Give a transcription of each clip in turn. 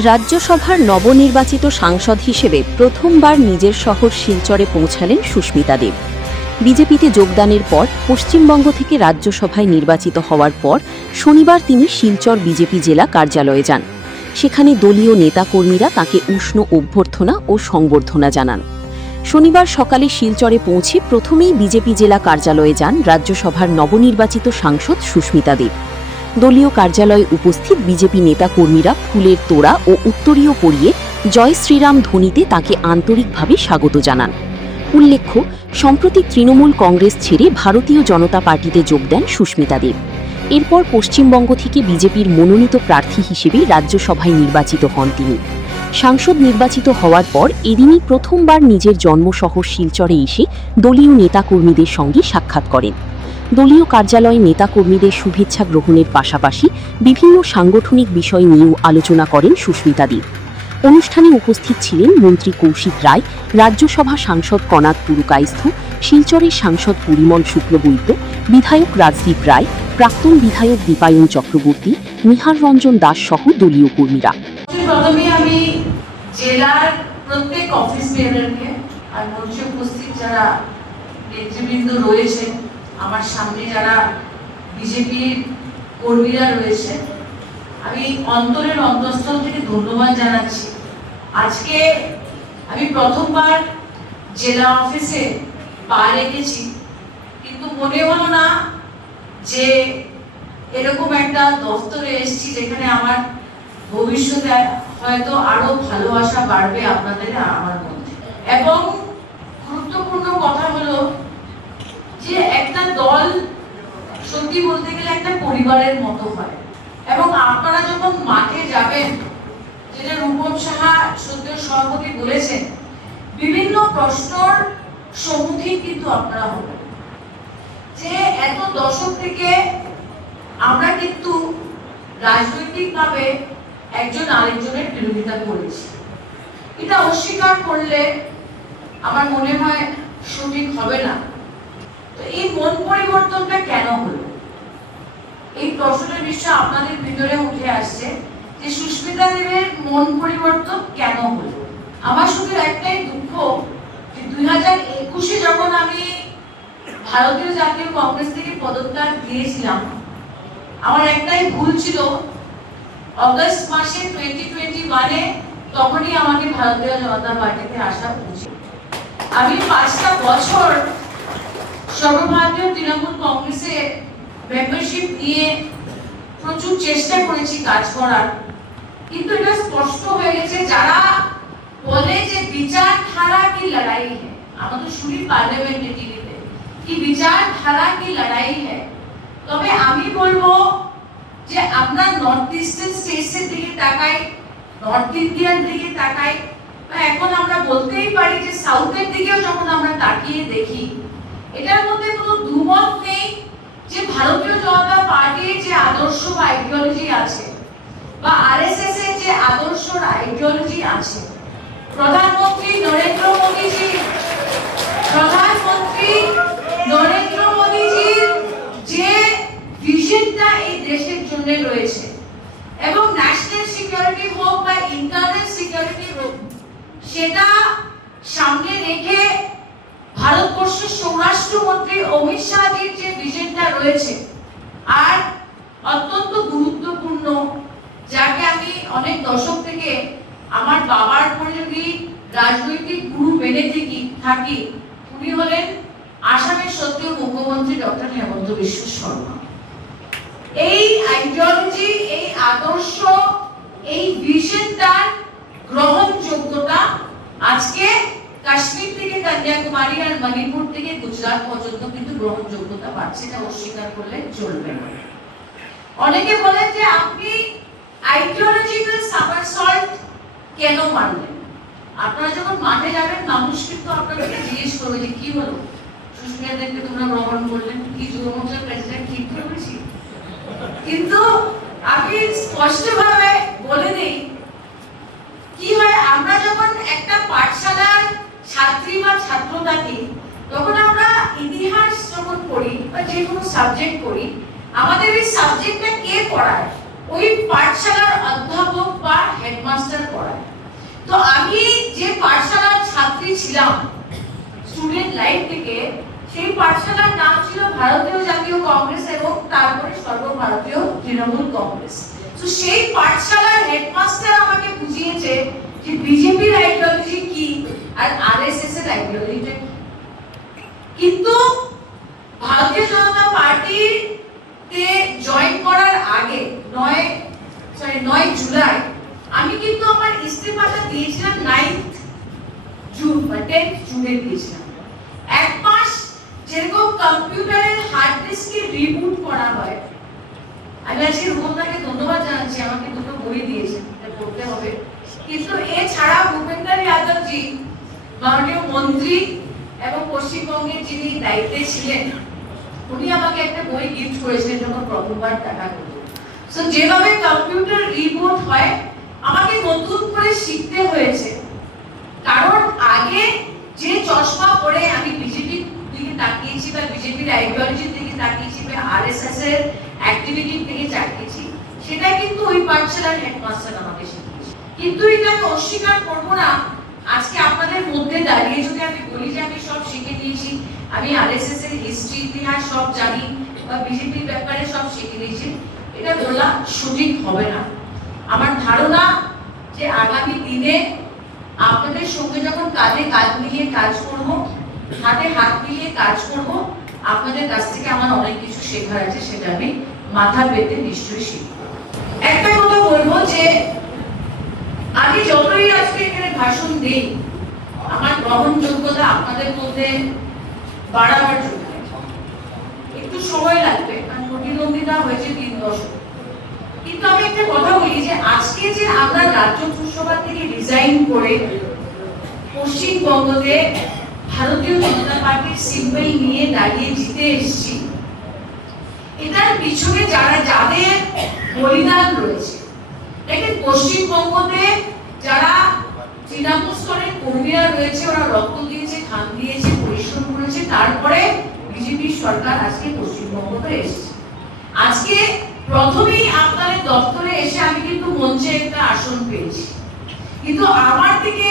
রাজ্যসভার নবনির্বাচিত সাংসদ হিসেবে প্রথমবার নিজের শহর শিলচরে পৌঁছালেন সুস্মিতা দেব। বিজেপিতে যোগদানের পর পশ্চিমবঙ্গ থেকে রাজ্যসভায় নির্বাচিত হওয়ার পর শনিবার তিনি শিলচর বিজেপি জেলা কার্যালয়ে যান। সেখানে দলীয় নেতাকর্মীরা তাঁকে উষ্ণ অভ্যর্থনা ও সংবর্ধনা জানান। শনিবার সকালে শিলচরে পৌঁছে প্রথমেই বিজেপি জেলা কার্যালয়ে যান রাজ্যসভার নবনির্বাচিত সাংসদ সুস্মিতা দেব। দলীয় কার্যালয়ে উপস্থিত বিজেপি নেতাকর্মীরা ফুলের তোড়া ও উত্তরীয় পরিয়ে জয় শ্রীরাম ধ্বনিতে তাঁকে আন্তরিকভাবে স্বাগত জানান। উল্লেখ্য, সম্প্রতি তৃণমূল কংগ্রেস ছেড়ে ভারতীয় জনতা পার্টিতে যোগ দেন সুস্মিতা দেব। এরপর পশ্চিমবঙ্গ থেকে বিজেপির মনোনীত প্রার্থী হিসেবে রাজ্যসভায় নির্বাচিত হন তিনি। সাংসদ নির্বাচিত হওয়ার পর এদিনই প্রথমবার নিজের জন্মশহর শিলচরে এসে দলীয় নেতাকর্মীদের সঙ্গে সাক্ষাৎ করেন। দলীয় কার্যালয়ে নেতাকর্মীদের শুভেচ্ছা গ্রহণের পাশাপাশি বিভিন্ন সাংগঠনিক বিষয় নিয়েও আলোচনা করেন সুস্মিতা দেব। অনুষ্ঠানে উপস্থিত ছিলেন মন্ত্রী কৌশিক রায়, রাজ্যসভা সাংসদ কনাদ পুরকায়স্থ, শিলচরের সাংসদ পরিমল শুক্লবৈদ্য, বিধায়ক রাজদীপ রায়, প্রাক্তন বিধায়ক দীপায়ন চক্রবর্তী, নিহার রঞ্জন দাস সহ দলীয় কর্মীরা। প্রথমে আমি জেলার প্রত্যেক অফিস বেয়ারকে আর মঞ্চে উপস্থিত যারা নেতৃবৃন্দ রয়েছে, আমার সামনে যারা বিজেপির কর্মীরা রয়েছে, আমি অন্তরের অন্তঃস্থল থেকে ধন্যবাদ জানাচ্ছি। আজকে আমি প্রথমবার জেলা অফিসে পা রেখেছি, কিন্তু মনে হলো না যে এরকম একটা দফতরে এসেছি যেখানে আমার ভবিষ্যতে হয়তো আরো ভালোবাসা বাড়বে আপনাদের আমার মধ্যে। এবং গুরুত্বপূর্ণ কথা হলো যে একটা দল সত্যি বলতে গেলে একটা পরিবারের মতো হয়, এবং আপনারা যখন মাঠে যাবেন, যেটা রূপম সাহা সদ্য সভাপতি বলেছেন, বিভিন্ন প্রশ্নের সম্মুখীন কিন্তু আপনারা হবেন। যে এত দশক থেকে আমরা কিন্তু রাজনৈতিকভাবে একজন আরেকজনের বিরোধিতা করেছি। এটা অস্বীকার করলে আমার মনে হয় সঠিক হবে না। তো এই মন পরিবর্তনটা কেন হলো, এই প্রশ্নটা নিশ্চয় আপনাদের ভিতরে উঠে আসছে যে সুস্মিতা দেবের মন পরিবর্তন কেন হলো। আমার শুধু একটাই দুঃখ যে 2021-এ যখন আমি ভারতীয় জাতীয় কংগ্রেস থেকে পদত্যাগ দিয়েছিলাম, আমার একটাই ভুল ছিল, অগস্ট মাসে 2021-এ তখনই আমাকে ভারতীয় জনতা পার্টিতে আসা উচিত। আমি 5টা বছর সর্বভারতীয় তৃণমূল কংগ্রেসে মেম্বারশিপ নিয়ে প্রচুর চেষ্টা করেছি কাজ করার, কিন্তু এটা স্পষ্ট হয়ে গেছে যারা বলে যে বিচারধারা কি লড়াই হ্যাঁ, আমাদের শুনি পার্লামেন্টে টিভিতে কি বিচারধারা কি লড়াই হ্যাঁ, তবে আমি বলবো যে আমরা নর্থ ইস্টার্ন স্টেটসের দিকে তাকাই, নর্থ ইন্ডিয়ার দিকে তাকাই, বা এখন আমরা বলতেই পারি যে সাউথের দিকেও যখন আমরা তাকিয়ে দেখি, এটার মধ্যে কোনো দুমত নেই যে ভারতীয় জনতা পার্টির যে আদর্শ বা আইডিওলজি আছে, বা আরএসএস এর যে আদর্শ আইডিওলজি আছে, প্রধানমন্ত্রী নরেন্দ্র মোদীজির যে ভিশনটা এই দেশের জন্য রয়েছে, এবং ন্যাশনাল সিকিউরিটি হোক বা ইন্টারনাল সিকিউরিটি হোক, সেটা সামনে রেখে ভারতবর্ষের স্বরাষ্ট্রমন্ত্রী অমিত শাহজির যে ভিশনটা রয়েছে, আর অত্যন্ত গুরুত্বপূর্ণ, যাকে আমি অনেক দশক থেকে আমার বাবার পরে যদি রাজনৈতিক গুরু মেনে থাকি, উনি হলেন আসামের সদ্য মুখ্যমন্ত্রী ডক্টর হেমন্ত বিশ্ব শর্মা। এই আইডিওলজি, এই আদর্শ, এই ভিশনটার গ্রহণযোগ্যতা আজকে কাশ্মীর থেকে কন্যাকুমারী আর মণিপুর থেকে গুজরাট পর্যন্ত কিন্তু গ্রহণযোগ্যতা পাচ্ছে, এটা অস্বীকার করলে চলবে না। অনেকে বলেন যে আপনি আইডিওলজিক্যাল সামারসল্ট কেন মারলেন। আপনারা যখন মাঠে যাবেন, মানুষ কিন্তু আপনাদেরকে জিজ্ঞেস করবে যে কি হলো, সুস্মিতা দেবকে তোমরা গ্রহণ করলেন, কি যুবমোর্চার প্রেসিডেন্ট ঠিক করেছি। কিন্তু আমি স্পষ্টভাবে বলে দিই, কি হয়, আমরা যখন একটা পাঠশালার ছাত্রী বা ছাত্র থাকি, তখন আমরা ইতিহাস যখন পড়ি বা যে কোনো সাবজেক্ট পড়ি, আমাদের এই সাবজেক্টটা কে পড়ায়, ওই পাঠশালার অধ্যাপক বা হেডমাস্টার পড়ায়। তো আমি যে পাঠশালার ছাত্রী ছিলাম স্টুডেন্ট লাইফ থেকে, সেই পাঠশালার নাম ছিল ভারতীয় জাতীয় কংগ্রেস এবং তারপরে সর্বভারতীয় তৃণমূল কংগ্রেস। তো সেই পাঠশালার হেডমাস্টার আমাকে বুঝিয়েছে যে বিজেপির আইডিওলজি কি আর আরএসএস এর আইডিওলজিটা কি। কিন্তু ভারতীয় জনতা পার্টিতে জয়েন করার আগে 9 জুলাই আমি কিন্তু আমার ইস্তেফাটা দিয়েছিলাম 9 জুন বা 10 জুনে দিয়েছিলাম। এক মাস যেরকম কম্পিউটারের হার্ড ডিস্কে রিবুট করা হয়, আমি আজকে রূপমদাকে ধন্যবাদ জানাচ্ছি, আমাকে দুটো বই দিয়েছেন, এটা পড়তে হবে। কিন্তু এছাড়া ভূপেন্দ্র যাদবজি মাননীয় মন্ত্রী এবং পশ্চিমবঙ্গের যিনি দায়িত্বে ছিলেন, উনি আমাকে একটা বই গিফট করেছিলেন যখন প্রথমবার দেখা করব। সো যেভাবে কম্পিউটার রিবুট হয় আমাকে নতুন করে শিখতে হয়েছে, কারণ আগে যে চশমা পরে আমি বিজেপির দিকে তাকিয়েছি বা বিজেপির আইডিওলজির দিকে তাকিয়েছি বা আরএসএস এর অ্যাক্টিভিটির দিকে তাকিয়েছি, সেটা কিন্তু ওই পাঠশালার হেডমাস্টার আমাকে শিখিয়েছে। কিন্তু এটা আমি অস্বীকার করবো না, আজকে আপনাদের মধ্যে দাঁড়িয়ে যদি আমি বলি যে আমি সব শিখে নিয়েছি, আমি আরএসএস এর হিস্ট্রি ইতিহাস সব জানি বা বিজেপির ব্যাপারে সব শিখে নিয়েছি, এটা বলা সঠিক হবে না। আমার ধারণা যে আগামী দিনে আপনাদের সঙ্গে যখন কাঁধে কাঁধ মিলিয়ে কাজ করব, হাতে হাত মিলিয়ে কাজ করব, আপনাদের কাছ থেকে আমার অনেক কিছু শেখার আছে, সেটা আমি মাথা পেতে নিশ্চয়ই শিখব। একটা কথা বলবো যে আমি যতই আজকে এখানে ভাষণ দিই, আমার গ্রহণযোগ্যতা আপনাদের মধ্যে বাড়াবার জন্য একটু সময় লাগবে, কারণ প্রতিদ্বন্দ্বিতা হয়েছে 3 দশক। কিন্তু আমি একটা কথা বলি যে আজকে যে আমরা রাজ্যসভা থেকে রিজাইন করে পশ্চিমবঙ্গতে ভারতীয় জনতা পার্টির সিম্বল নিয়ে দাঁড়িয়ে জিতে এসেছি, এটার পিছনে যাদের বলিদান রয়েছে। দেখেন, পশ্চিমবঙ্গতে যারা তৃণমূল স্তরের কর্মীরা রয়েছে, ওরা রক্ত দিয়েছে, ঘাম দিয়েছে, পরিশ্রম করেছে, তারপরে বিজেপির সরকার আজকে পশ্চিমবঙ্গতে এসেছে। আজকে প্রথমেই আপনাদের দপ্তরে এসে আমি কিন্তু মঞ্চে একটা আসন পেয়েছি, কিন্তু আমার থেকে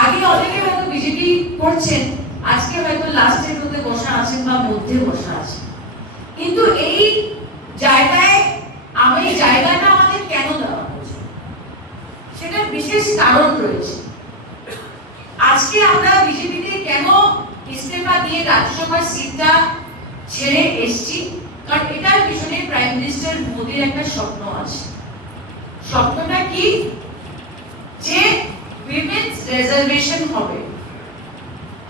আগে অনেকে হয়তো বিজেপি করছেন, আজকে হয়তো লাস্টের মধ্যে বসা আছেন বা মধ্যে বসা আছেন। কিন্তু এই জায়গায় জায়গাটা আমাদের কেন দেওয়া হয়েছে, সেটার বিশেষ কারণ রয়েছে। আজকে আমরা বিজেপিতে কেন ইস্তেফা দিয়ে রাজ্যসভার সিটটা ছেড়ে এসেছি, কারণ এটার পিছনে প্রাইম মিনিস্টার মোদির একটা স্বপ্ন আছে। স্বপ্নটা কি? যে উইমেন্স রিজার্ভেশন হবে।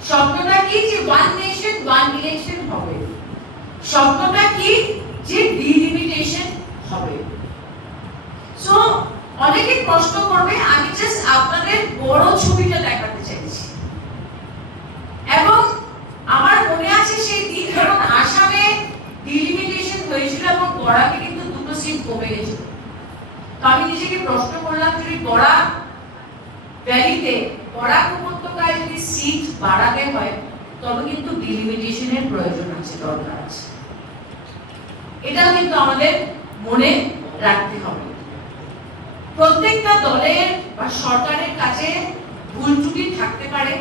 স্বপ্নটা কি? যে ওয়ান নেশন ওয়ান ইলেকশন হবে। স্বপ্নটা কি? যে ডিলিমিটেশন হবে। সো অনেকে প্রশ্ন করবে, আমি জাস্ট আপনাদের বড় ছবিটা দেখাতে চাইছি। এবং আমার মনে আছে সেই দিন যখন আসামে ডিলিমিটেশন হয়েছিল এবং বড়াকে কিন্তু 2টো সিট কমে গেছিল। তো আমি নিজেকে প্রশ্ন করলাম, যদি বড়াক ভ্যালিতে, বড়াক উপত্যকায় যদি সিট বাড়াতে হয়, তবে কিন্তু ডিলিমিটেশনের প্রয়োজন আছে, দরকার আছে। এটাও কিন্তু আমাদের মনে রাখতে হবে। প্রত্যেকটা দলের বা সরকারের কাছে ভুল ত্রুটি থাকতে পারে,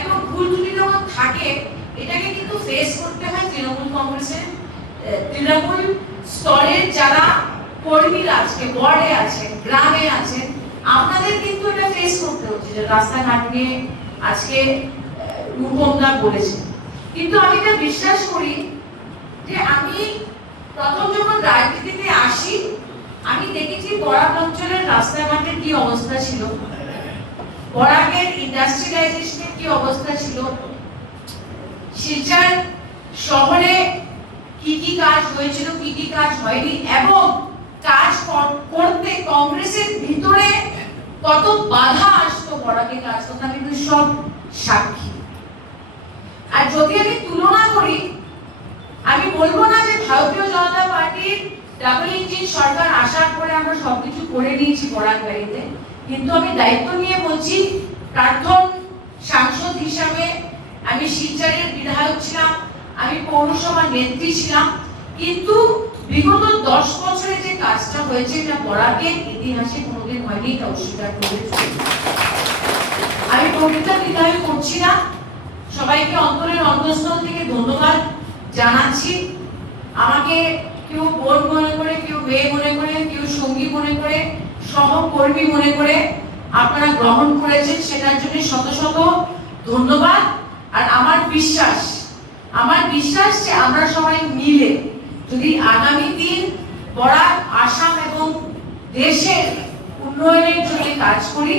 এবং ভুল ত্রুটি যখন থাকে এটাকে কিন্তু ফেস করতে হয় তৃণমূল কংগ্রেসের তৃণমূল স্তরের যারা কর্মীরা আজকে ওয়ার্ডে আছেন, গ্রামে আছেন, আপনাদের কিন্তু এটা ফেস করতে হচ্ছে। যে রাস্তাঘাট নিয়ে আজকে রূপমদা বলেছেন, কিন্তু আমি এটা বিশ্বাস করি যে আমি প্রথম যখন রাজনীতিতে আসি, আমি দেখেছি বরাক অঞ্চলের রাস্তাঘাটের কি অবস্থা ছিল, বরাকের ইন্ডাস্ট্রিয়ালাইজেশনের কি অবস্থা ছিল, শিলচর শহরে কি কি কাজ হয়েছিল, কি কি কাজ হয়নি, এবং কাজ করতে কংগ্রেসের ভিতরে কত বাধা আসতো বরাকে কাজ করতে, আমি কিন্তু সব সাক্ষী। আর যদি আমি তুলনা করি, আমি বলবো না যে ভারতীয় জনতা পার্টির ডাবল ইঞ্জিন সরকার আসার পরে আমরা সবকিছু করে নিয়েছি বরাক ভ্যালিতে, কিন্তু আমি দায়িত্ব নিয়ে বলছি, প্রাক্তন সাংসদ হিসাবে আমি শিলচরের বিধায়ক ছিলাম, আমি পৌরসভার নেত্রী ছিলাম, কিন্তু বিগত 10 বছরে যে কাজটা হয়েছে এটা বরাকের ইতিহাসে কোনোদিন হয়নি, এটা অস্বীকার করে চলবে। আমি বক্তৃতা বিদায় করছি না, সবাইকে অন্তরের অন্তঃস্থল থেকে ধন্যবাদ জানাচ্ছি। আমাকে কেউ বোন মনে করে, কেউ মেয়ে মনে করে, কেউ সঙ্গী মনে করে, সহকর্মী মনে করে আপনারা গ্রহণ করেছেন, সেটার জন্য শত শত ধন্যবাদ। আর আমার বিশ্বাস যে আমরা সবাই মিলে যদি আগামী দিন বরাক, আসাম এবং দেশের উন্নয়নের জন্য কাজ করি,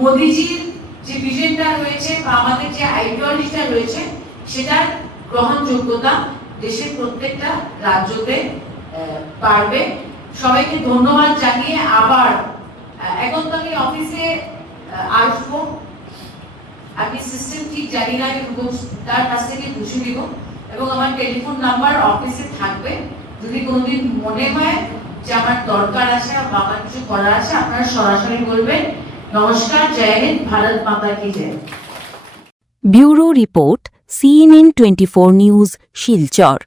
মোদিজির যে ভিশনটা রয়েছে বা আমাদের যে আইডিওলজিটা রয়েছে সেটার গ্রহণযোগ্যতা দেশের প্রত্যেকটা রাজ্যতে বাড়বে। সবাইকে ধন্যবাদ জানিয়ে আবার এখন তো আমি অফিসে আসবো, আমি সিস্টেম ঠিক জানি না, কিন্তু তার কাছ থেকে বুঝে দিব এবং আমার টেলিফোন নাম্বার অফিসে থাকবে। যদি কোনোদিন মনে হয় যে আমার দরকার আছে বা আমার কিছু করার আছে, আপনারা সরাসরি বলবেন। নমস্কার, জয় হিন্দ, ভারত মাতা কি জয়। Bureau report, CNN24 news, Silchar.